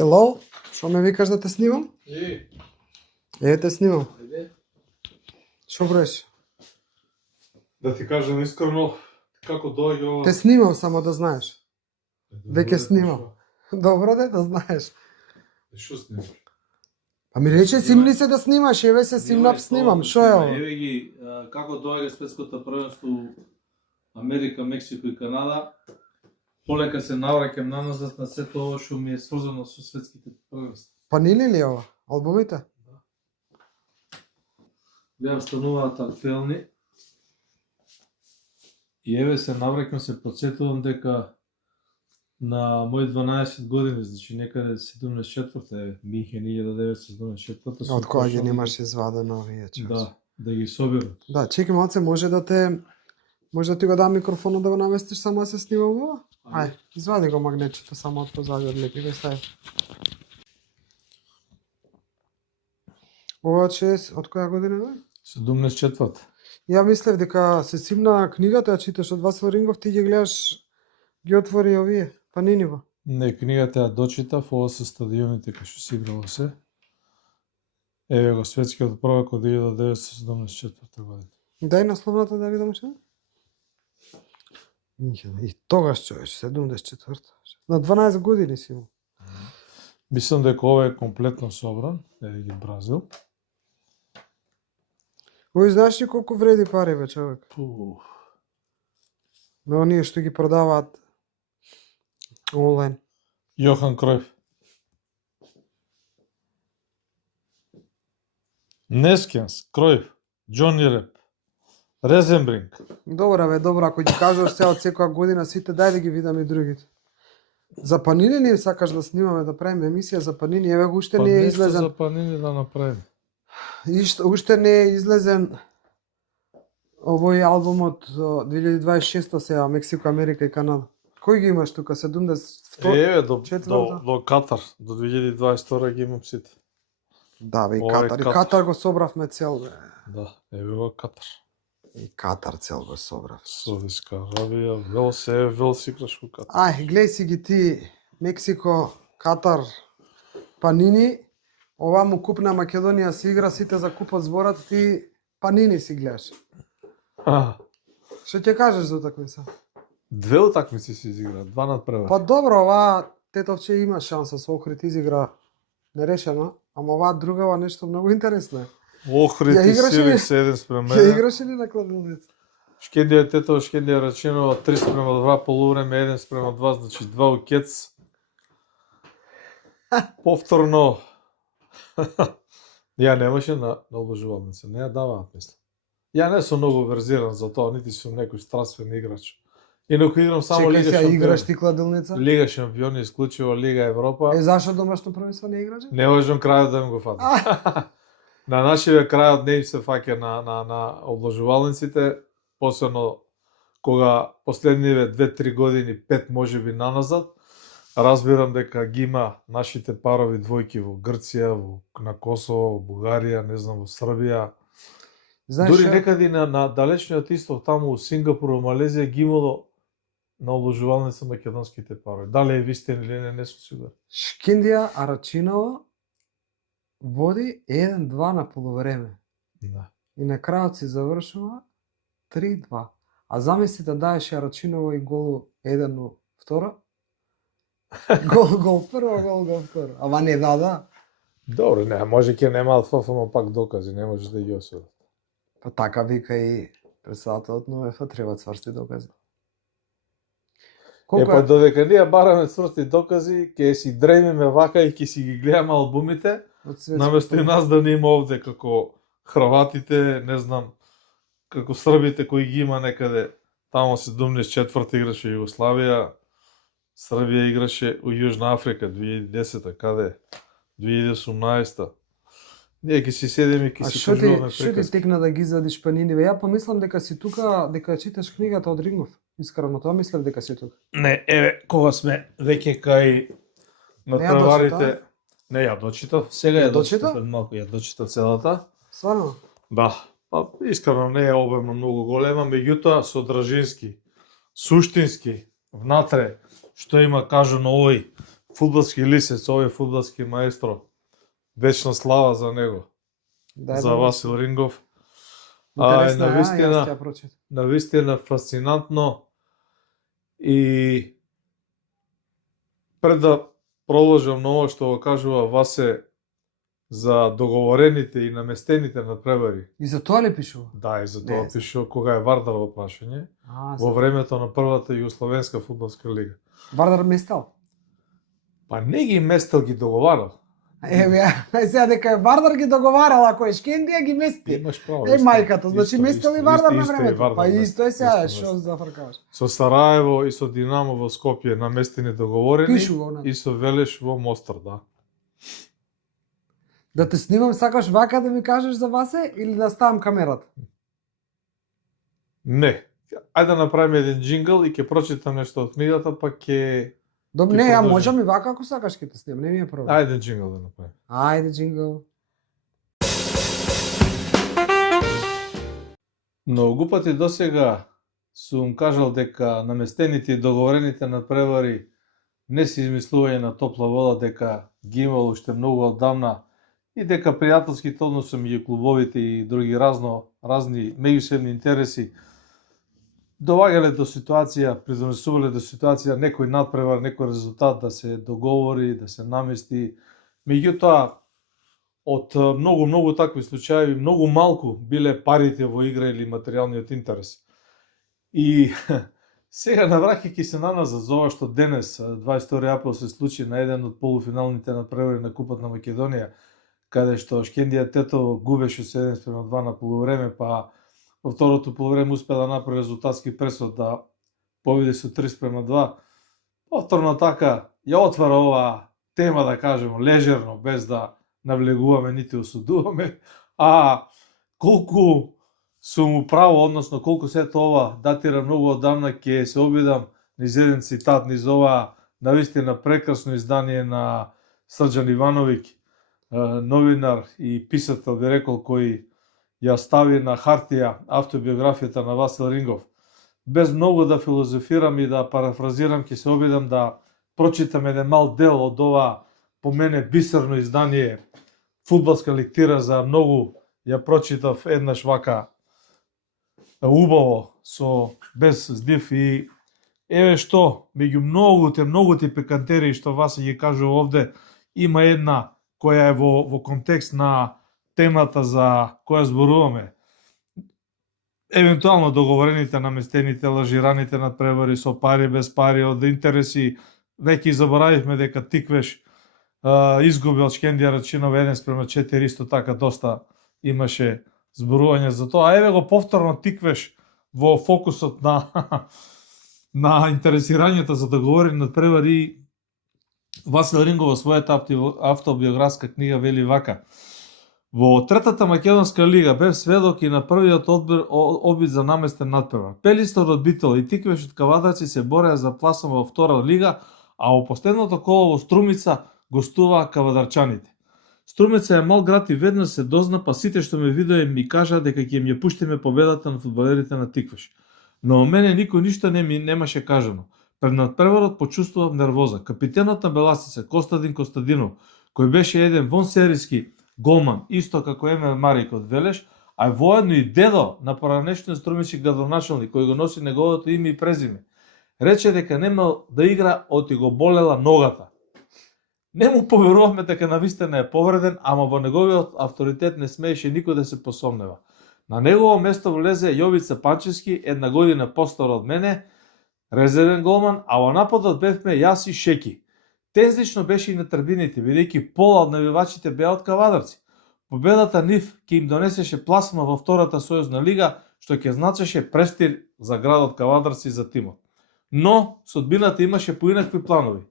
Hello, што ме викаш да те снимам? Те снимам. Што правиш? Да ти кажам искрено, како доаѓа ова... Те снимам, само да знаеш. Веќе снимам. Добро да знаеш. Што снимаш? Па ми рече симни се да снимаш, еве се симнав снимам, што е ова? Еве ги како доаѓа светското првенство Америка, Мексико и Канада. Полека се навраќам наназад на сето ова што ми е сврзано со светските првенства. Панини ли ова? Албумите? Беа стануваат актуелни. И еве се навраќам, се потсетувам дека на мои 12 години, значи некаде 74-та, Минхен 1974-та. Од кога ги немаш извадено овие човече? Да ги соберам. Да, чекай малце, може да ти го дам микрофонот да го наместиш само да се снимам ова? Ај, извади го магнетчето само од позади од лепи, го стави. Ова од која година е? 74-та. Ја мислев дека се симна книгата, ја читаш од Васил Рингов, ти ги гледаш, ги отвори овие, Паниниво. Не, книгата ја дочитав, ова се стадионите кај што се играло се. Еве го светскиот првак од 1974 година. Дај насловната да видам што. И тогаш човеш, 74-та. На 12 години си имал. Мислам дека ова е комплетно собран, еве ги Бразил. Ој, знаеш ли колку вреди пари, бе, човек? На оние што ги продаваат онлайн. Јохан Кројф. Нескенс, Кројф, Џони Реп, Резенбринг. Добра, бе, добра, ако ги кажеш се од секоја година сите, дај да ги видам и другите. За Панини не сакаш да снимаме, да правиме емисија за Панини, еве го уште не е излезен. За Панини да направиме. Уште не е излезен овој албумот 2026 сега, Мексико, Америка и Канада. Кој ги имаш тука? 72? Еве до Катар, до 2022 ги имам сите. Да, бе, и Катар. И Катар го собравме цел, бе. Да, еве го Катар. И Катар цел го собрав. Саудиска Арабија, Велс играш во Катар. Ај, глеј си ги ти, Мексико, Катар, Панини, ова му куп на Македонија си игра сите за купот зборат, ти Панини си гледаш. Што ќе кажеш за утакмица? Две утакмици се изигра, 2-2. Па добро, ова Тетовче има шанса, со Охрид изигра нерешено, ама оваа другава нешто многу интересно е. Охрид и Сирик се 1-1. Ја играше ли на кладилница? Шкендија Тетово, Шкендија Рачинова 3-2 полувреме, 1-2, значи 2 укец. Повторно ја немаше на обложувалница, не ја даваат, мислам. Ја не сум многу верзиран за тоа, нити сум некој страствен играч. Инаку играм само Лига Шампиони. Чекај, играш Шампиони. ти кладилница? Лига Шампиони, исклучиво Лига Европа. Зашо домашно првенство не играш? Не можам крајот да ми го фатам. На нашиве крајот не им се фаќа на обложувалниците, посебно кога последниве 2-3 години, 5 можеби наназад, разбирам дека ги има нашите парови двојки во Грција, на Косово, во Бугарија, не знам, во Србија. Знаеш, Дури некаде на далечниот исток, таму во Сингапур, во Малезија ги имало на обложувалница македонските парови. Дали е вистина или не сум сигурен. Шкендија Арачинова води 1-2 на полувреме. Да. И на крајот си завршува 3-2. А замисли да даеш Арачинова и гол 1 втора? Гол прво, гол второ. Ама не да. Добро, не, може ќе немаат ФФМ пак докази, не можеш да ги осудат. Па така вика и председателот на УЕФА, треба цврсти докази. Па додека ние бараме цврсти докази, ќе си дремиме вака и ќе си ги гледаме албумите, наместо и нас да не има овде како хрватите, не знам, како србите кои ги има некаде, тамо 74-та играше Југославија, Србија играше у Јужна Африка 2010-та, каде? 2018-та. Ние ќе си седеме и ќе си кажуваме приказки. Што ти текна да ги извадиш Паниниве? Ја помислам дека си тука, дека читаш книгата од Рингов. Искрено тоа мислев дека си тука. Не, еве, кога сме веќе кај натпреварите... Не, ја дочитав. Сега ја дочитав пред малку, ја дочитав целата. Стварно? Да. Па, искрено не е обемно многу голема, меѓутоа содржински, суштински, внатре, што има кажано овој Фудбалски лисец, овој фудбалски маестро. Вечна слава за него. За Васил Рингов. Интересно, навистина, јас ќе ја прочитам. навистина фасцинантно. И пред да продолжам на ова што го кажува Васе за договорените и наместените надпревари. И за тоа ли пишува? Да, и за тоа Не, пишува кога е Вардар во прашање, во времето на првата југословенска фудбалска лига. Вардар местал? Па не ги местел, ги договарал. Сега дека Вардар ги договарал, ако е Шкендија ги мести. Имаш право. Мајката, значи местел и Вардар на времето. Па исто е сега, исто што зафркаваш. Со Сараево и со Динамо во Скопје наместени договорени Пишува, и со Велеш во Мостар, да. Да те снимам, сакаш вака да ми кажеш за Васе или да ставам камерата? Не. Ајде да направиме еден джингл и ќе прочитам нешто од книгата, па ќе... Добро, Ти не, ја продолжи. можам и вака ако сакаш ќе те снимам, не ми е проблем. Ајде джингл да направиме. Ајде, джингл. Многу пати досега сум кажал дека наместените и договорените надпревари не се измислување на топла вода, дека ги имало уште многу оддавна и дека пријателските односи меѓу клубовите и други разни меѓусебни интереси доваѓале до ситуација, придонесувале до ситуација некој надпревар, некој резултат да се договори, да се намести. Меѓутоа, од многу такви случаи, многу малку биле парите во игра или материјалниот интерес. И сега навраќајќи се на нас за ова што денес, 22 април, се случи на еден од полуфиналните надпревари на Купот на Македонија, каде што Шкендија Тетово губеше 7:2 на полувреме, па во второто полувреме успеа да направи резултатски пресод да победи со 3:2. Повторно така ја отвара ова тема, да кажеме, лежерно, без да навлегуваме нити осудуваме, а колку сум управо, односно колку сето ова датира многу оддавна, ќе се обидам низ еден цитат низ ова навистина прекрасно издание на Срđan Ивановиќ, новинар и писател, би рекол, кој ја стави на хартија автобиографијата на Васил Рингов. Без многу да филозофирам и да парафразирам, ќе се обидам да прочитам еден мал дел од ова, по мене, бисерно издание, фудбалска лектира за многу, ја прочитав еднаш вака убаво, со без здив, и еве што, меѓу многуте пекантери што Васи ги кажува овде, има една која е во контекст на темата за која зборуваме. Евентуално договорените, наместените, лажираните надпревари со пари, без пари, од интереси, веќе заборавивме дека Тиквеш изгуби од Шкендија Рачинов 1:4, исто така доста имаше зборување за тоа. А еве го повторно Тиквеш во фокусот на интересирањето за договорени надпревари. Васил Рингов во својата автобиографска книга вели вака: во третата македонска лига бев сведок и на првиот обид за наместен надпревар. Пелистор од Битол и Тиквеш од Кавадарци се бореа за пласом во втора лига, а во последното коло во Струмица гостуваа кавадарчаните. Струмица е мал град и веднаш се дозна, па сите што ме видоа ми кажаа дека ќе им ја пуштиме победата на фудбалерите на Тиквеш. Но мене никој ништо немаше кажано. Пред надпреварот почувствував нервоза. Капитенот на Беласица, Костадин Костадинов, кој беше еден вонсериски голман, исто како Емил Марик од Велеш, а воедно и дедо на поранешниот струмички градоначалник, кој го носи неговото име и презиме, рече дека немал да игра оти го болела ногата. Не му поверувавме дека навистина е повреден, ама во неговиот авторитет не смееше никој да се посомнева. На негово место влезе Јовица Панчевски, една година постар од мене, резервен голман, а во нападот бевме јас и Шеки. Тензично беше и на трибините, бидејќи пола од навивачите беа од Кавадарци. Победата нив ќе им донесеше пласма во втората сојузна лига, што ќе значеше престир за градот Кавадарци и за тимот. Но судбината имаше поинакви планови.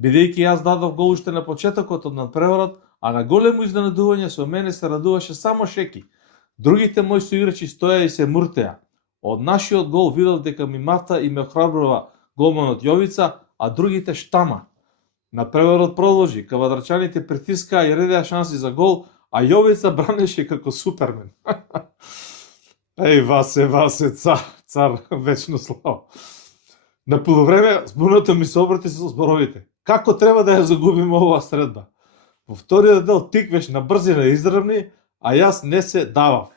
Бидејќи јас дадов гол уште на почетокот од надпреварот, а на големо изненадување со мене се радуваше само Шеки. Другите мои соиграчи стоја и се муртеа. Од нашиот гол видов дека ми мафта и ме охрабрува голманот Јовица, а другите штама. Надпреварот продолжи, кавадарчаните притискаа и редеа шанси за гол, а Јовица бранеше како супермен. Еј, Васе, цар, вечно слава. На полувреме зборното ми се обрати со зборовите. Како треба да ја загубиме оваа средба? Во вториот дел Тиквеш на брзина издрвни, а јас не се давав.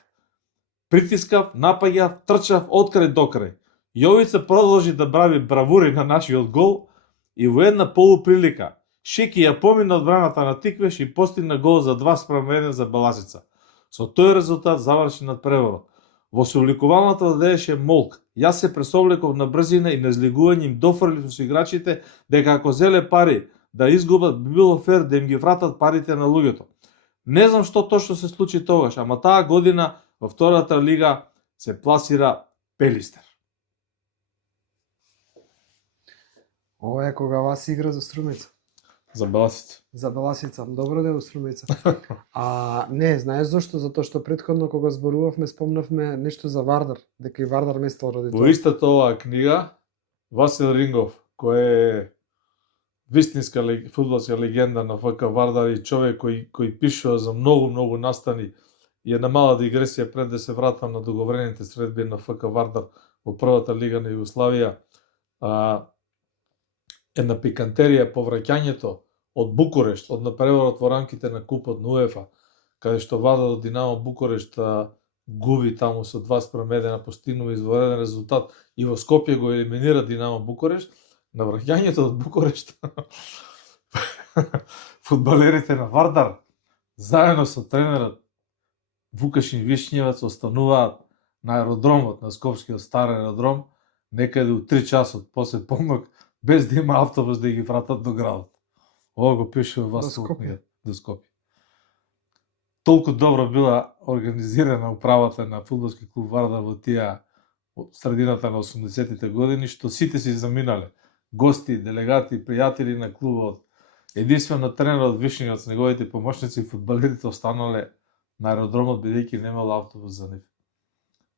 Притискав, напаѓав, трчав од крај до крај. Јовица продолжи да прави бравури на нашиот гол и во една полуприлика Шеки ја помина одбраната на Тиквеш и постигна гол за 2:1 за Беласица. Со тој резултат заврши надпреварот. Во совлекувалната додеше Молк. Јас се пресовлеков на брзина и незлигување им дофрлив со играчите дека ако зеле пари да изгубат, би било фер да им ги вратат парите на луѓето. Не знам што точно се случи тогаш, ама таа година во втората лига се пласира Пелистер. Ова е кога вас игра за Струмица. За Беласица. За Беласица, добро дело Струмица. Не, знаеш зошто? Затоа што претходно кога зборувавме, спомнавме нешто за Вардар, дека и Вардар местел роди Во тоа. истата оваа книга, Васил Рингов, кој е вистинска фудбалска легенда на ФК Вардар и човек кој пишува за многу настани, и една мала дигресија пред да се вратам на договорените средби на ФК Вардар во првата лига на Југославија, една пикантерија по враќањето од Букурешт, од напреварот во рамките на купот на УЕФА, каде што Вардар од Динамо Букурешт губи таму со 2:1, постигнува извонреден резултат и во Скопје го елиминира Динамо Букурешт. На враќањето од Букурешт фудбалерите на Вардар заедно со тренерот Вукашин Вишњеваc остануваат на аеродромот, на Скопскиот стар аеродром, некаде у 3 часот после полнок, без да има автобус да ги вратат до градот. Ова го пише во вас до Скопје. Толку добро била организирана управата на фудбалски клуб Вардар во тие средината на 80-тите години, што сите си заминале. Гости, делегати, пријатели на клубот. Единствено тренерот Вишњеваc, неговите помошници и фудбалерите останале на аеродромот бидејќи немало автобус за нив.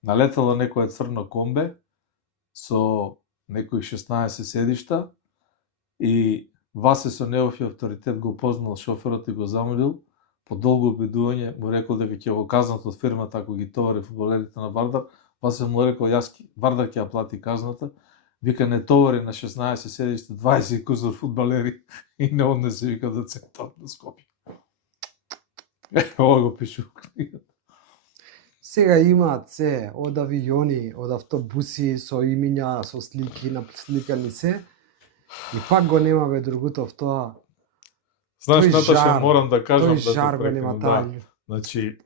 Налетало некое црно комбе со некои 16 седишта и Васе со негови авторитет го познал шоферот и го замолил, по долго обидување му рекол дека ќе го казнат од фирмата ако ги товари фудбалерите на Вардар. Васе му рекол Вардар ќе ја плати казната. Вика не товари на 16 седишта 20 кузор фудбалери и не однесе вика до центар на Скопје. Ова го пишу во книгата. Сега имаат се од авиони, од автобуси со имиња, со слики, насликани се. И пак го нема бе другото тоа. Знаеш, Тој Наташа, жар, морам да кажам Тој жар го нема таа. Значи,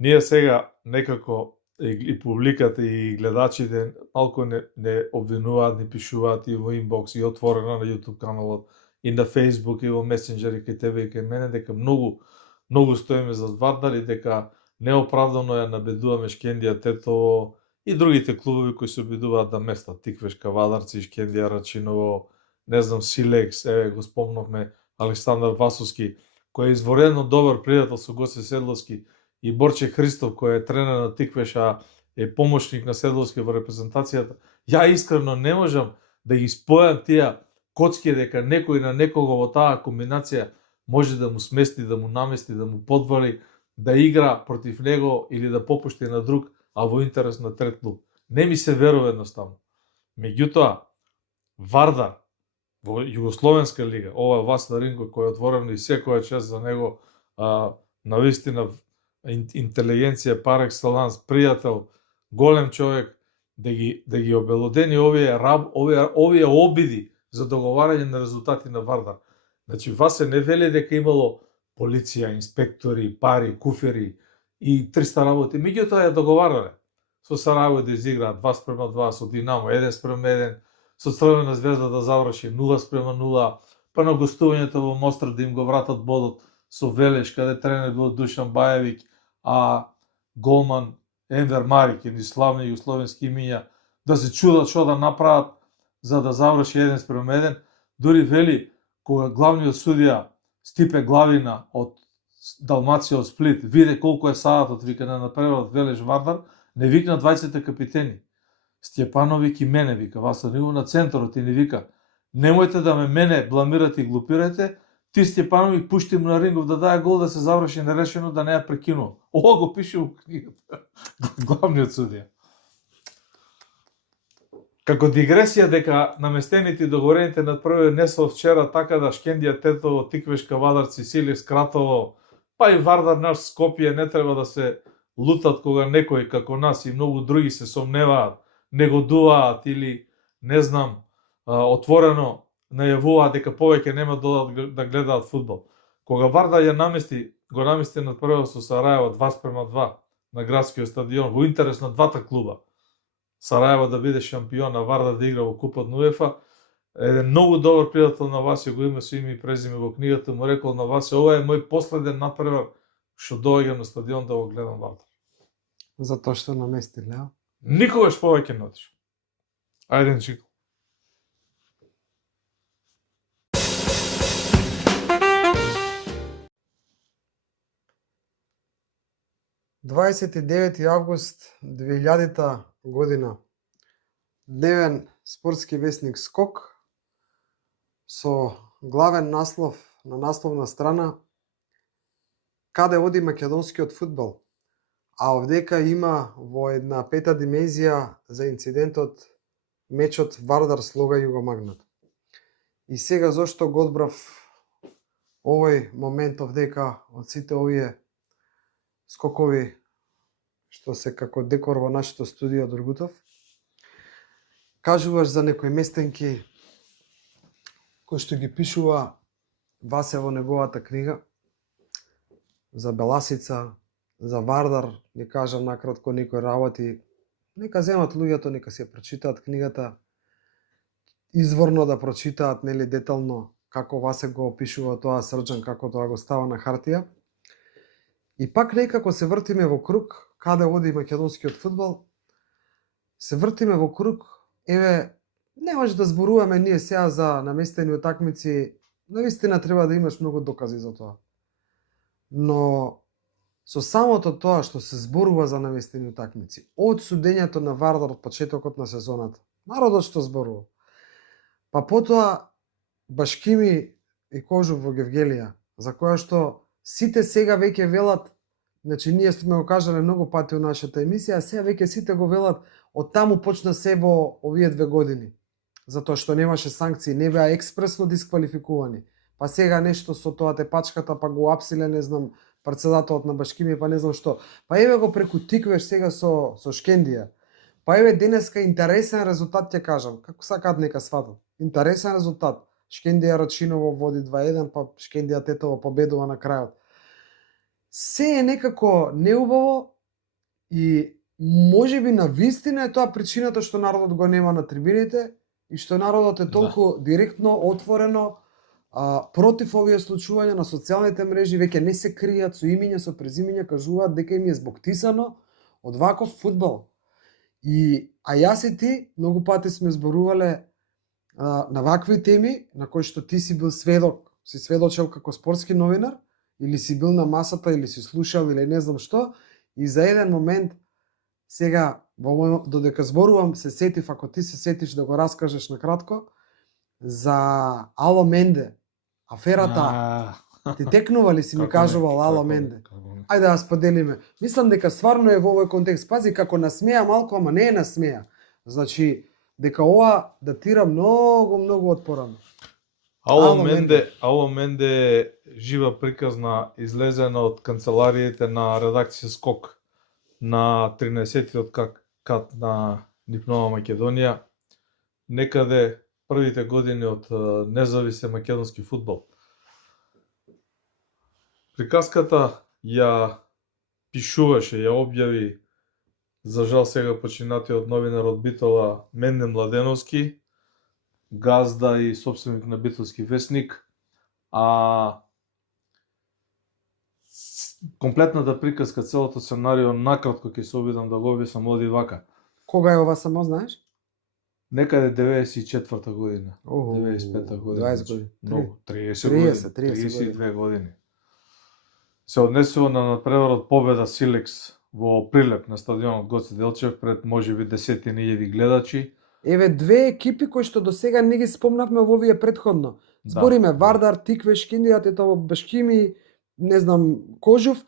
ние сега некако и публиката и гледачите малку не обвинуваат, не пишуваат и во инбокс и отворено на YouTube каналот и на Facebook и во месенџери кај тебе и кај мене дека многу стоиме за Вардар и дека неоправдано ја набедуваме Шкендија Тетово и другите клубови кои се обидуваат да местат Тиквеш Кавадарци, Шкендија Рачиново, не знам Силекс, го спомнавме Александар Васовски, кој е изворено добар пријател со Гоце Седловски, и Борче Христов, кој е тренер на Тиквеша, е помошник на Седловски во репрезентацијата. Ја искрено не можам да ги спојам тие коцки дека некој на некого во таа комбинација може да му смести, да му намести, да му подвали, да игра против него или да попушти на друг, а во интерес на трет клуб. Не ми се верува едноставно. Меѓутоа, Вардар во Југословенска лига, ова Васил Рингов кој е отворено и секоја чест за него, навистина интелигенција пар екселанс, пријател, голем човек, да ги обелодени овие обиди за договарање на резултати на Вардар. Значи, Васе не вели дека имало полиција, инспектори, пари, куфери и 300 работи. Меѓутоа ја договарале со Сараево да изиграат 2:2, со Динамо 1:1, со Црвена звезда да заврши 0:0, па на гостувањето во Мостар да им го вратат бодот со Велеш, каде тренер бил Душан Бајевиќ, а голман Енвер Марик, едни славни југословенски имиња, да се чудат што да направат за да заврши 1:1. Дури вели, кога главниот судија Стипе Главина од Далмација од Сплит виде колку е саатот, вика на напреварот Велеш Вардар, не викна двајцата капитени. Стјепановиќ и мене, вика, Васил Рингов на центарот и не вика, немојте да мене бламирате и глупирате, ти Стјепановиќ пушти му на Рингов да даде гол да се заврши нерешено, да не ја прекинува. Ова го пише во книгата. Главниот судија. Како дигресија дека наместените и договорените надпревари не се од вчера, така да Шкендија, Тетово, Тиквешка, Вадарци, Силис, Кратово, па и Вардар наш Скопје не треба да се лутат кога некој како нас и многу други се сомневаат, негодуваат или не знам, отворено најавуваат дека повеќе нема да гледаат фудбал. Кога Вардар ја го намести надпреварот со Сараево 2:2 на градскиот стадион во интерес на двата клуба, Сараево да биде шампион, а Вардар да игра во Купот на УЕФА, еден многу добар пријател на Васе го има со име и презиме во книгата, му рекол на Васе, ова е мој последен надпревар што доаѓам на стадион да го гледам Вардар. Затоа што наместиле, а? Никогаш повеќе не одиш. Ајде, чикл. ...29 август 2000 година. Дневен спортски весник Скок со главен наслов на насловна страна "Каде оди македонскиот фудбал?", а овдека има во една пета димензија за инцидентот мечот Вардар Слога Југомагнат. И сега зошто го одбрав овој момент овдека од сите овие скокови што се како декор во нашето студио Дургутов. Кажуваш за некои местенки кои што ги пишува Васе во неговата книга, за Беласица, за Вардар, ни кажам накратко некои работи. Нека земат луѓето, нека се прочитаат книгата, изворно да прочитаат, нели, детално како Васе го опишува тоа Срđan, како тоа го става на хартија. И пак некако се вртиме во круг, каде оди македонскиот фудбал, се вртиме во круг, еве, не може да зборуваме ние сега за наместени утакмици, навистина треба да имаш многу докази за тоа. Но со самото тоа што се зборува за наместени утакмици, од судењето на Вардар од почетокот на сезоната, народот што зборува, па потоа Башкими и Кожув во Гевгелија, за која што сите сега веќе велат, значи ние сме го кажале многу пати во нашата емисија, а сега веќе сите го велат, од таму почна се во овие 2 години. Затоа што немаше санкции, не беа експресно дисквалификувани. Па сега нешто со тоа тепачката, па го апсиле, не знам, председателот на Башкими, па не знам што. Па еве го преку Тиквеш сега со Шкендија. Па еве денеска интересен резултат ќе кажам, како сакаат нека сватат. Интересен резултат. Шкендија Рачиново води 2:1, па Шкендија Тетово победува на крајот. Се е некако неубаво и можеби на вистина е тоа причината што народот го нема на трибините и што народот е толку директно, отворено против овие случувања на социјалните мрежи, веќе не се кријат со имиња, со презимиња, кажуваат дека им е збоктисано од ваков фудбал. А јас и ти многу пати сме зборувале на вакви теми на кои што ти си бил сведок, си сведочел како спортски новинар, или си бил на масата, или си слушал, или не знам што, и за еден момент, сега, додека зборувам, се сетив, ако ти се сетиш да го раскажеш на кратко, за Ало Менде, аферата. Ти текнува ли си ми кажувал Ало Менде? Ајде да споделиме. Мислам дека стварно е во овој контекст. Пази, како насмеа малку, ама не е насмеа. Значи, дека ова датира многу отпорано. Ало Менде е жива приказна излезена од канцелариите на редакција Скок на 13-тиот кат на НИП Нова Македонија, некаде првите години од независен македонски фудбал. Приказката ја пишуваше, ја објави, за жал сега починатиот новинар од Битола Менде Младеновски, газда и собственик на Битолски весник, а комплетната приказка, целото сценарио, накратко ќе се обидам да го објаснам, оди вака. Кога е ова, само знаеш? Некаде 94-та година, 95-та година. 20 години. Многу, 30 години, 32 години. Се однесува на надпреварот победа Силекс во Прилеп на стадионот Гоце Делчев пред можеби десетини илјади гледачи. Еве две екипи кои што до сега не ги спомнавме во овие претходно. Збориме Вардар, Тиквеш, Шкендија, Тетово, Башкими, не знам, Кожув.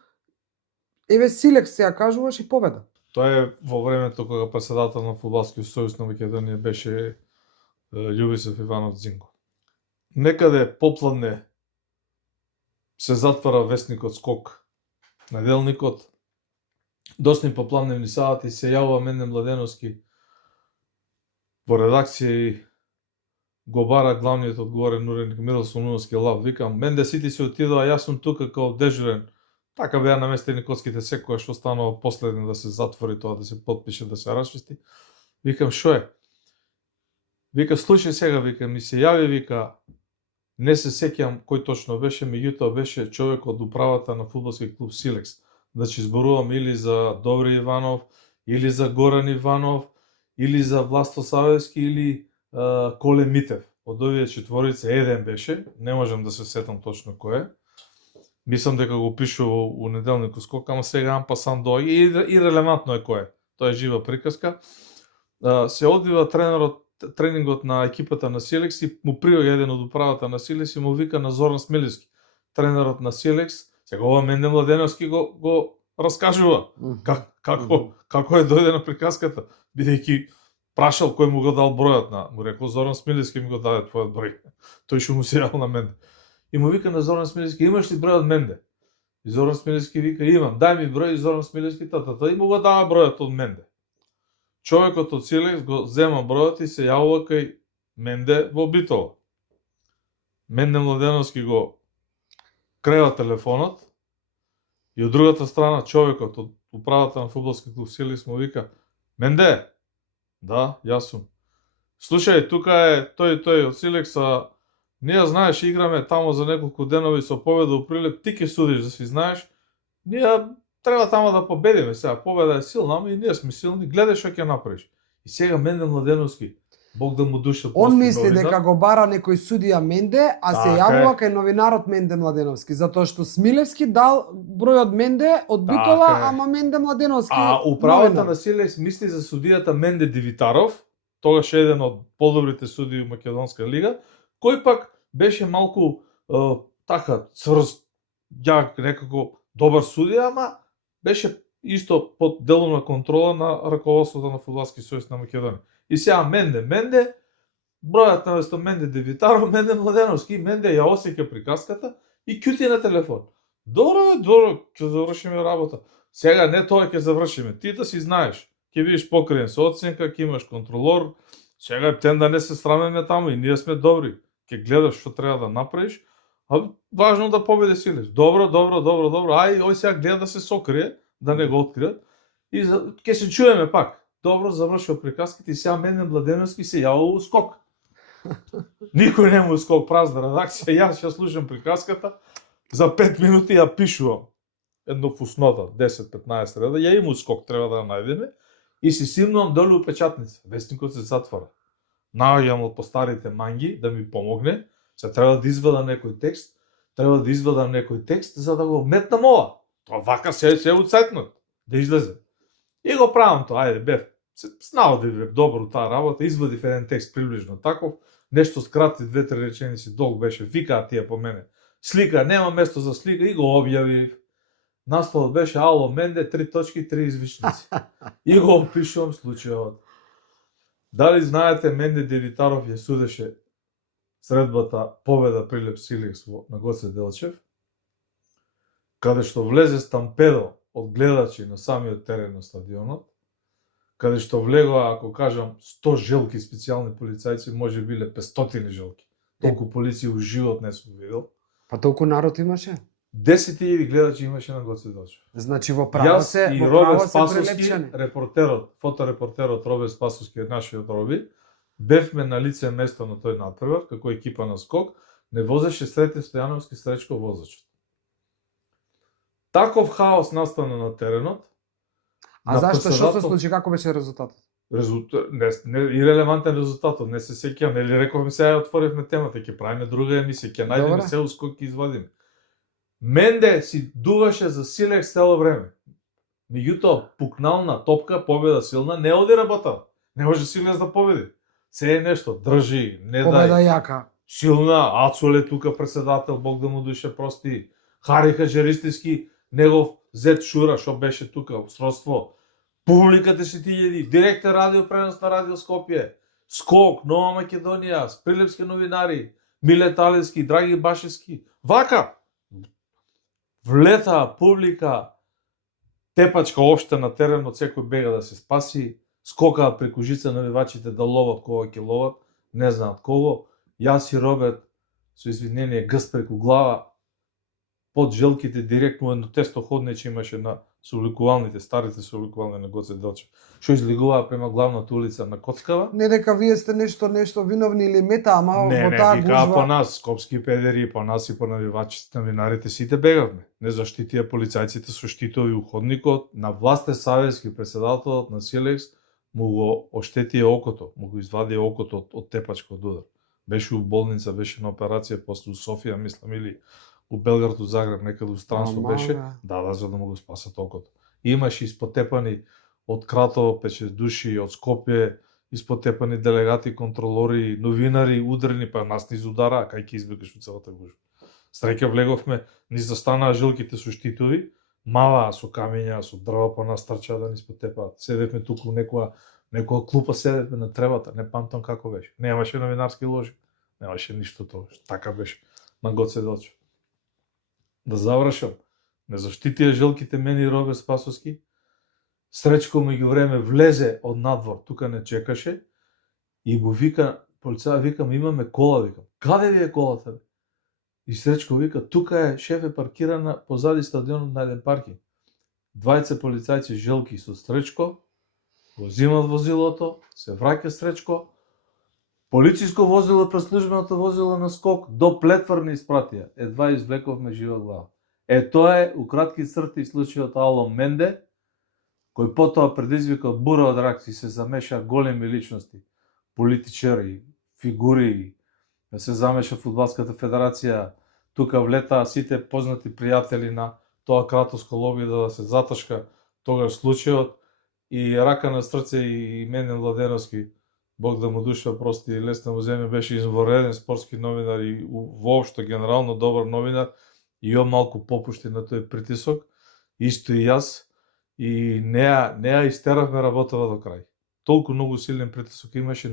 Еве Силекс сега кажуваш и победа. Тоа е во времето кога председател на Фудбалскиот сојуз на Македонија беше Љубисев Иванов Дзинко. Некаде попладне се затвара вестникот Скок, неделникот. Досни попладневни сати се јавува Менде Младеновски во редакција и го бара главниот одговорен уредник Мирослав Нуновски лав. Викам, Менде, сите се отидоа, јас сум тука као дежурен. Така беа наместени коцките секоја што останува последно да се затвори тоа, да се потпише, да се расчисти. Викам, шо е? Вика, слушај сега, вика, ми се јави, вика, не се сеќам кој точно беше, меѓутоа беше човек од управата на фудбалски клуб Силекс. Значи, зборувам или за Добри Иванов, или за Горан Иванов, или за Власто Савевски, или Коле Митев. Од овие четворица еден беше, не можам да се сетам точно кој е. Мислам дека го пишува у неделникот Скок, ама сега ампасан доаѓа и релевантно е кој е. Тоа е жива приказка. Се одвива тренингот на екипата на Силекс и му приоѓа еден од управата на Силекс и му вика на Зоран Смилевски, тренерот на Силекс. Сега ова Менде Младеновски го раскажува. Како е дојдена приказката, бидејќи прашал кој му го дал бројот на, му рекол Зоран Смилевски ми го даде твојот број. Тој што му се јавил на Менде. И му вика на Зоран Смилевски, имаш ли бројот Менде? И Зоран Смилевски вика, имам, дај ми број. И Зоран Смилевски татата и му го дава бројот од Менде. Човекот од Силекс го зема бројот и се јавува кај Менде во Битола. Менде Младеновски го крева телефонот и од другата страна човекот од управата на фудбалски клуб Силекс му вика, Менде, да, јас сум. Слушај, тука е тој од Силекс, ние знаеш, играме тамо за неколку денови со победа у Прилеп, ти ќе судиш да си знаеш, ние треба тамо да победиме сега, победа е силна, ама и ние сме силни, гледај што ќе направиш. И сега Менде Младеновски, Бог да му душа. Он мисли дека го бара некој судија Менде, а се јавува кај новинарот Менде Младеновски, затоа што Смилевски дал бројот Менде од Битола, ама Менде Младеновски. А управата на Силекс мисли за судијата Менде Дивитаров, тогаш еден од подобрите судии во Македонска лига, кој пак беше малку така цврст, јак, некако добар судија, ама беше исто под деловна контрола на раководството на Фудбалски сојуз на Македонија. И сега Менде, бројот наместо Менде Дивитаров, Менде Младеновски, Менде ја осеќа приказката и кјути на телефон. Добро, ќе завршиме работа. Сега не тоа ќе завршиме, ти да си знаеш, ќе видиш покриен со оценка, ќе имаш контролор, сега е тен да не се срамеме таму и ние сме добри. Ќе гледаш што треба да направиш, а важно да победи Силекс. Добро, ај сега гледа да се сокрие, да не го откриат и ќе се чуеме пак. Добро, завршува приказките и сега Менде Младеновски се јавува у Скок. Никој не му Скок, празна редакција, јас ќе слушам приказката, за 5 минути ја пишувам. Едно фуснота, 10-15 реда, ја има у Скок, треба да ја најдеме, и си симнувам долу у печатница. Вестникот се затвора. Наоѓам од постарите манги да ми помогне, се треба да извадам некој текст, за да го метнам ова. Тоа вака се уцетнат, да излезе. И го правам тоа, ајде, бев, знал да бев добро таа работа, извадив еден текст приближно таков, нешто скрати 2-3 реченици, долг беше, викаа тие по мене. Слика, нема место за слика и го објавив. Насловот беше Ало Менде, 3 точки, 3 извичници. И го опишувам случајот. Дали знаете, Менде Дивитаров ја судеше средбата победа Прилеп Силекс на Гоце Делчев, каде што влезе стампедо од гледачи на самиот терен на стадионот, каде што влегоа, ако кажам, 100 желки специјални полицајци, може биле 500 желки. Толку полиција у живот не сум видел. Па толку народ имаше? 10.000 гледачи имаше на Гоце Делчев. Значи во право се прелепчани. Репортерот, фоторепортерот Робе Спасовски, нашиот Роби, бевме на лице место на тој натпревар, како екипа на Скок, не возеше Сретен Стојановски Сречко возачот. Таков хаос настана на теренот. А зашто, што се случи, како беше резултатот? Не ирелевантен резултатот, не се сеќавам, нели рековме сега отворивме темата, ќе правиме друга емисија, ќе најдеме се Скок ќе извадиме. Менде си дуваше за Силекс цело време. Меѓутоа, пукнална топка, победа силна, не оди работа. Не може Силекс да победи. Се е нешто, држи, не дај. Победа јака. Силна, Ацоле тука председател, Бог да му душе прости. Хари Хаджеристиски, негов зет Шура, што беше тука, сродство. Публиката се тилјади, директен радио пренос на Радио Скопје, Скок, Нова Македонија, Прилепски новинари, Милет Алевски, Драги Башевски. Вака! Влета публика, тепачка општа на теренот, секој бега да се спаси, скокаат преку жица навивачите да ловат кога ќе ловат, не знаат кого. Јас и Роберт, со извинение, гъст преку глава, под желките директно едно тесто ходнече имаше на собликувалните, старите собликувални на Гоце Делчев, што излегуваа према главната улица на Коцкава. Не дека вие сте нешто виновни или мета, ама Не, во не, таа викаа по гужва. нас, скопски педери, по нас и по навивачите, новинарите, сите бегавме. Не заштитија полицајците со штитови у ходникот, на Власте Савески, председателот на Силекс, му го оштетија окото, му го извадија окото од тепачка од удар. Беше у болница, беше на операција, после у Софија, мислам, или у Белград, у Загреб, некаде у странство Ама, беше. бе. Да, за да му го спасат окото. Имаше испотепани од Кратово 5-6 души, од Скопје, испотепани делегати, контролори, новинари, удрени, па нас низ удара, кај ќе избегаш од целата гужва. Среќа влеговме, ни застанаа жилките со штитови, мава со камења, со дрва по нас трчаа да ни испотепаат. Седевме туку некоја клупа, седевме на тревата, не памтам како беше. Немаше новинарски ложи, немаше ништо тоа. Така беше на Гоце Делчев. Да завршам, не заштитија жилките мене и Роберт Спасовски. Сречко меѓу време влезе од надвор, тука не чекаше и го вика, полицај викам, имаме кола, викам. Каде ви е колата, бе? И Сречко вика, тука е, шеф е паркирана позади стадионот на еден паркинг. Двајца полицајци желки со Сречко, го зимат возилото, се враќа Сречко, полициско возило пред службеното возило на Скок до Плетвар не испратија. Едва извлековме жива глава. Тоа е у кратки црти случајот Ало Менде, кој потоа предизвика бура од реакции, се замеша големи личности, политичари, фигури, се замеша Фудбалската федерација, тука влетаа сите познати пријатели на тоа кратовско лоби да се заташка тогаш случајот и рака на срце и Менен Владеновски, Бог да му душа прости и лесна му земја, беше извореден спортски новинар и воопшто генерално добар новинар и он малку попушти на тој притисок, исто и јас, и неа истеравме работава до крај. Толку многу силен притисок имаше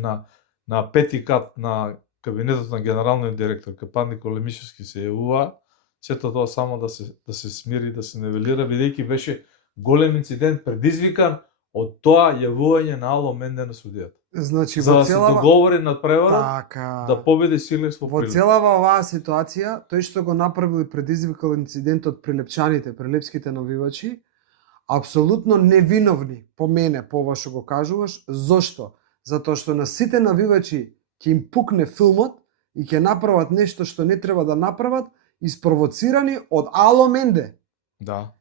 на пети кат на кабинетот на генералниот директор, капан Николе Мишевски се јавува, сето тоа само да се смири, да се нивелира, бидејќи беше голем инцидент предизвикан од тоа јавување на Ало Менде на судијата. Значи, За да се договори над преварот, така, да победи Силекс во во Прилеп. целава оваа ситуација, тој што го направил и предизвикал инцидентот прилепчаните, прилепските навивачи, апсолутно невиновни, по мене, по ова што го кажуваш. Зошто? Затоа што на сите навивачи ќе им пукне филмот и ќе направат нешто што не треба да направат, испровоцирани од Ало Менде. Да.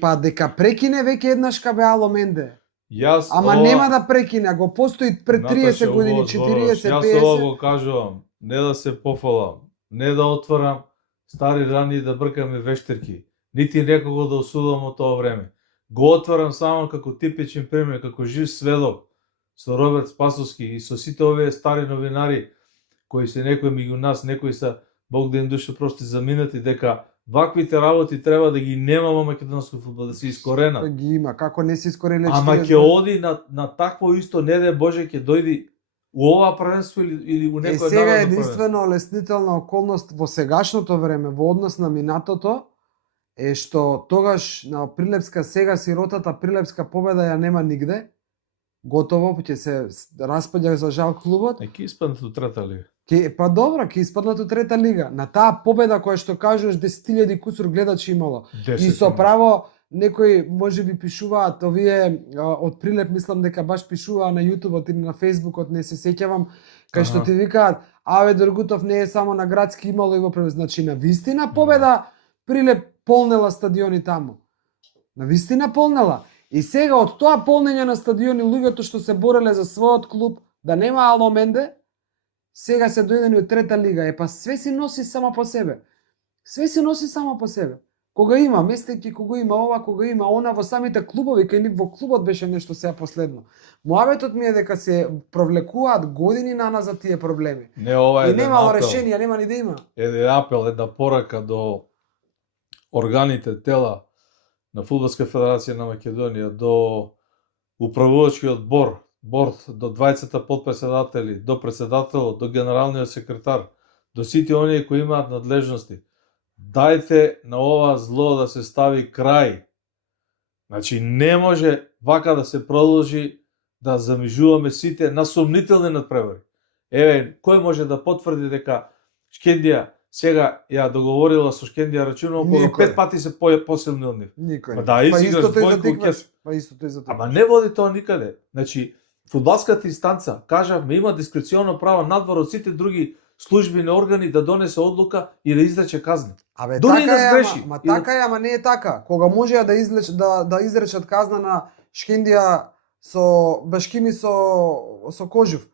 Па дека прекине веќе еднаш кабе Ало Менде. Јас Ама нема да прекине, го постои пред 30 години, 40, Јас 50. ова го кажувам, не да се пофалам, не да отварам стари рани и да бркаме вештерки, нити некого да осудам од тоа време. Го отварам само како типичен пример, како жив сведок со Роберт Спасовски и со сите овие стари новинари кои се некои меѓу нас, некои се, Бог да им душа прости, заминати, дека ваквите работи треба да ги нема во македонскиот фудбал, да се искоренат. Ги има, како не се искоренет. Ама ќе оди на такво исто, не де Боже, ќе дојди у ова првенство или у некој сега народно единствено олеснителна околност во сегашното време, во однос на минатото, е што тогаш на Прилепска, сега сиротата Прилепска победа ја нема нигде. Готово, ќе се распаѓа за жал клубот. Ќе испаднат у трета лига. Па добро, ќе испаднат у трета лига. На таа победа која што кажуваш 10.000 кусур гледачи имало. И со право некои можеби пишуваат овие од Прилеп, мислам дека баш пишуваа на јутубот или на фејсбукот, не се сеќавам, кај што ти викаат, аве Доргутов не е само на градски, имало и во Прилеп. Значи на вистина победа Прилеп полнела стадиони таму. На вистина полнела. И сега од тоа полнење на стадиони, луѓето што се бореле за својот клуб, да нема Ало Менде, сега се дојдени од трета лига. Па све си носи само по себе. Све се носи само по себе. Кога има местеки, кога има ова, кога има она, во самите клубови, кај нив во клубот беше нешто сега последно. Моаветот ми е дека се провлекуваат години наназад тие проблеми. Не, ова е и немало решенија, нема ни да има. Еден апел, една порака до органите, тела на Фудбалска федерација на Македонија, до управувачкиот борд, до двајцата подпредседатели, до председателот, до генералниот секретар, до сите оние кои имаат надлежности. Дајте на ова зло да се стави крај. Значи, не може вака да се продолжи да замижуваме сите на сомнителни надпревари. Еве, кој може да потврди дека Шкендија сега ја договорила со Шкендија рачунок околу 5 пати се посилни од нив? Никој. Ма да, изиграш двојку кеш. Па истото и за Ама не води тоа никаде. Значи, фудбалската инстанца, кажавме, има дискреционо право надвор од сите други службени органи да донесе одлука и да изрече казни. Абе, Дури и така да е, сгреши. ама така е, ама не е така. Кога може да изречат казна на Шкендија со Башкими со Кожув.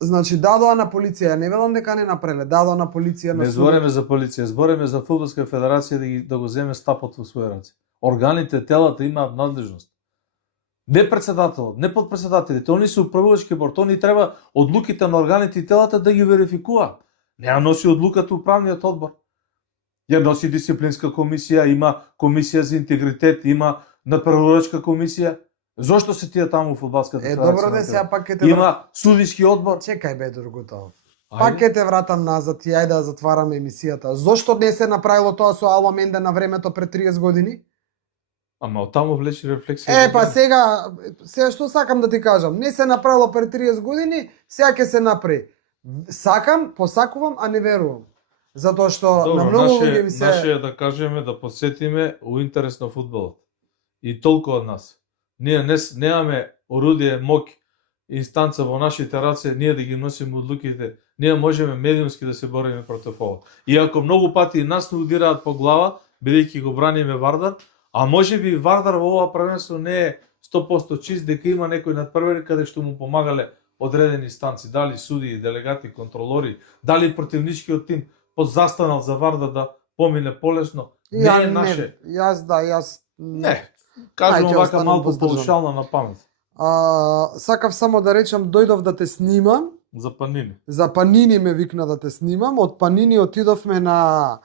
Значи дадоа на полиција, не велам дека не направиле, дадоа на полиција на Не збориме за полиција, збориме за фудбалска федерација да го земе стапот во своји раце. Органите, телата имаат надлежност. Не председателот, не подпредседателите, они се управувачки борд, они треба одлуките на органите и телата да ги верификуваат. Не ја носи одлуката управниот одбор. Ја носи дисциплинска комисија, има комисија за интегритет, има надпреварувачка комисија. Зошто се тие таму во фудбалската федерација? добро да сега пак ќе те Има судиски одбор. Чекај бе Другутов. Ајде. Пак ќе те вратам назад и ајде да затвараме емисијата. Зошто не се направило тоа со Ало Менде на времето пред 30 години? Ама од таму влече рефлексија. Па сега што сакам да ти кажам, не се направило пред 30 години, сега ќе се направи. Сакам, посакувам, а не верувам. Затоа што Добро, на многу луѓе ми се наше е да кажеме, да подсетиме у интерес на фудбалот. И толку од нас. Ние немаме орудие, моќ, инстанца во нашите раце, ние да ги носиме одлуките. Ние можеме медиумски да се бориме против ова. Иако многу пати нас не удираат по глава, бидејќи го браниме Вардар, а можеби Вардар во ова првенство не е 100% чист, дека има некој надпревари каде што му помагале одредени инстанци, дали судии, делегати, контролори, дали противничкиот тим подзастанал за Вардар да помине полесно. Не е наше. Јас Не. Кажувам Ајде, вака останам малку воздржан. паушално на памет. Сакав само да речам, дојдов да те снимам. За Панини. За Панини ме викна да те снимам. Од Панини отидовме на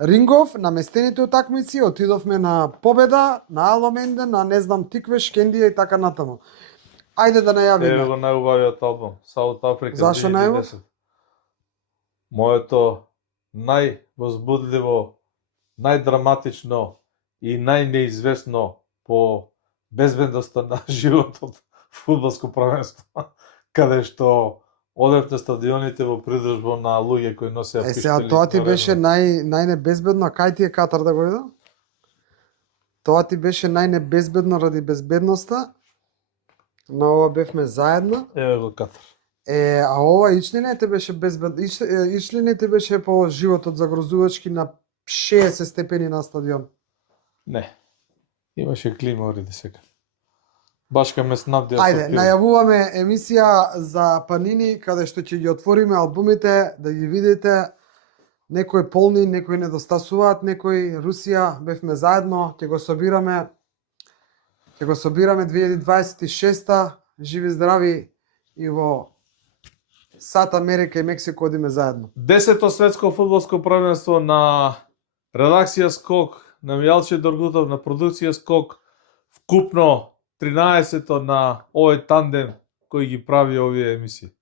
Рингов, на местените утакмици, отидовме на Победа, на Ало Менде, на не знам Тиквеш, Шкендија и така натаму. Ајде да Еве најавиме. го најубавиот албум, South Africa. Зашо 2010. Моето највозбудливо, најдраматично и најнеизвестно по безбедноста на животот фудбалско првенство, каде што одев на стадионите во придружба на луѓе кои носеа Сега тоа ти беше најнебезбедно, а кај ти е Катар да го иде? Тоа ти беше најнебезбедно ради безбедноста. На ова бевме заедно. Еве го Катар. А ова ичли не те беше безбедно, ичли не те беше по животот загрозувачки на 60 степени на стадион. Не. Имаше клима ориде сега. Баш кај ме снабдија. Ајде, најавуваме емисија за Панини, каде што ќе ги отвориме албумите, да ги видите. Некои полни, некои недостасуваат, некои Русија, бевме заедно, ќе го собираме. Ќе го собираме 2026-та, живи здрави и во Сат Америка и Мексико одиме заедно. 10-то светско фудбалско првенство на редакција Скок, на Мијалче Доргутов, на продукција Скок, вкупно 13-то на овој тандем кој ги прави овие емисии.